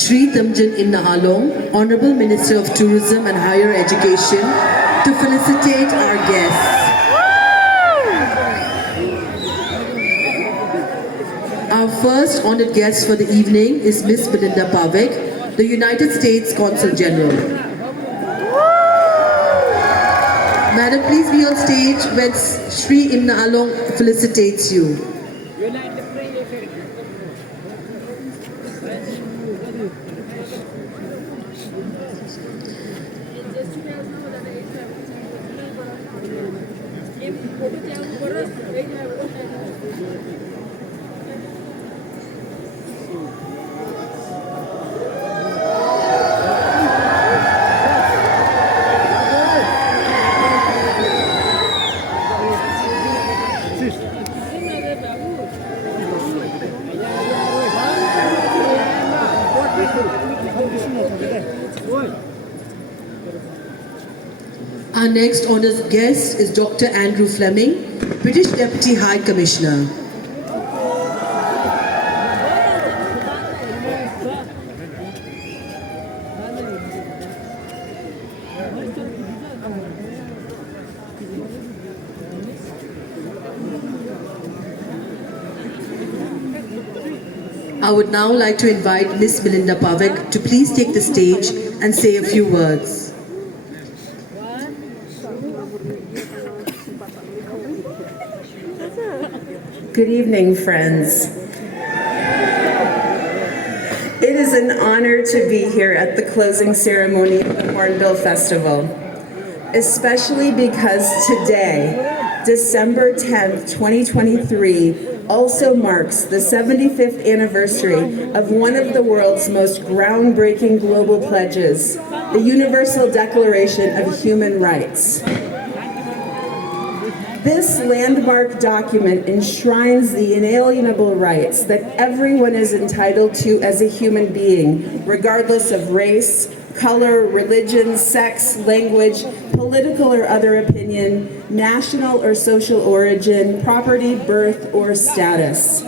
Shri Tamjin Innahalong, Honorable Minister of Tourism and Higher Education, to felicitate our guests. Our first honored guest for the evening is Miss Melinda Pavek, the United States Consul General. Madam, please be on stage when Shri Innahalong felicitates you. Our next honored guest is Dr. Andrew Fleming, British Deputy High Commissioner. I would now like to invite Miss Melinda Pavek to please take the stage and say a few words. Good evening, friends. It is an honor to be here at the closing ceremony of the Hornbill Festival, especially because today, December 10th, 2023, also marks the 75th anniversary of one of the world's most groundbreaking global pledges, the Universal Declaration of Human Rights. This landmark document enshrines the inalienable rights that everyone is entitled to as a human being, regardless of race, color, religion, sex, language, political or other opinion, national or social origin, property, birth, or status.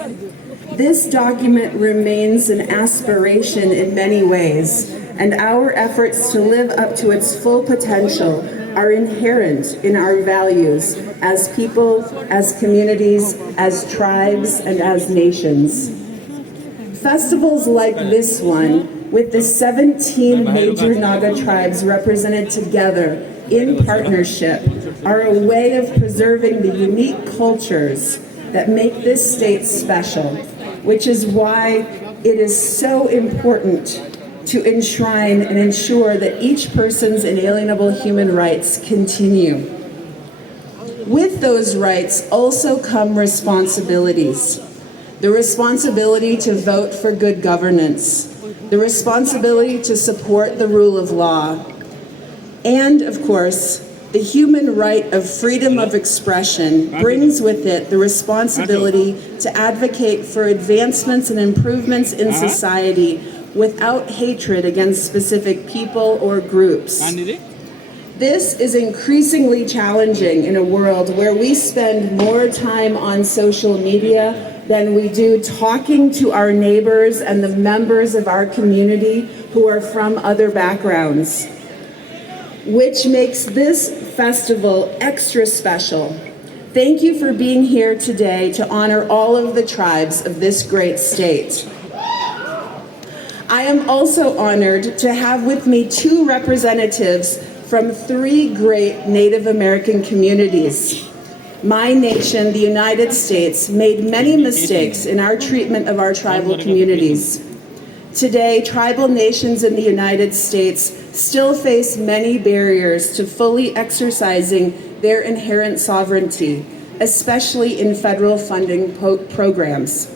This document remains an aspiration in many ways, and our efforts to live up to its full potential are inherent in our values as people, as communities, as tribes, and as nations. Festivals like this one, with the 17 major Naga tribes represented together in partnership, are a way of preserving the unique cultures that make this state special, which is why it is so important to enshrine and ensure that each person's inalienable human rights continue. With those rights also come responsibilities. The responsibility to vote for good governance, the responsibility to support the rule of law, and of course, the human right of freedom of expression brings with it the responsibility to advocate for advancements and improvements in society without hatred against specific people or groups. This is increasingly challenging in a world where we spend more time on social media than we do talking to our neighbors and the members of our community who are from other backgrounds, which makes this festival extra special. Thank you for being here today to honor all of the tribes of this great state. I am also honored to have with me two representatives from three great Native American communities. My nation, the United States, made many mistakes in our treatment of our tribal communities. Today, tribal nations in the United States still face many barriers to fully exercising their inherent sovereignty, especially in federal funding programs.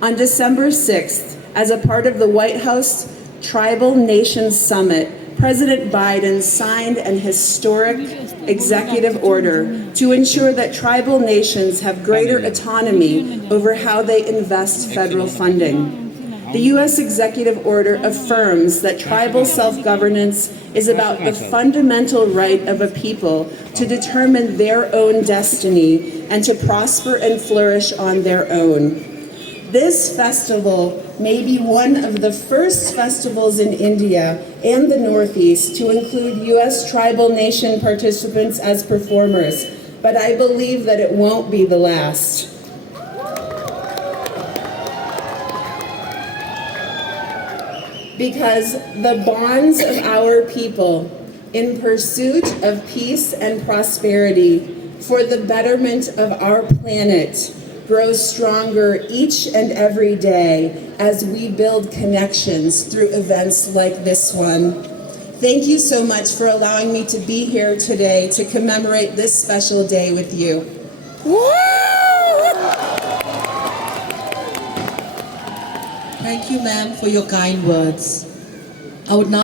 On December 6th, as a part of the White House Tribal Nations Summit, President Biden signed an historic executive order to ensure that tribal nations have greater autonomy over how they invest federal funding. The U.S. executive order affirms that tribal self-governance is about the fundamental right of a people to determine their own destiny and to prosper and flourish on their own. This festival may be one of the first festivals in India and the Northeast to include U.S. tribal nation participants as performers, but I believe that it won't be the last. Because the bonds of our people in pursuit of peace and prosperity for the betterment of our planet grows stronger each and every day as we build connections through events like this one. Thank you so much for allowing me to be here today to commemorate this special day with you. Thank you, ma'am, for your kind words. I would now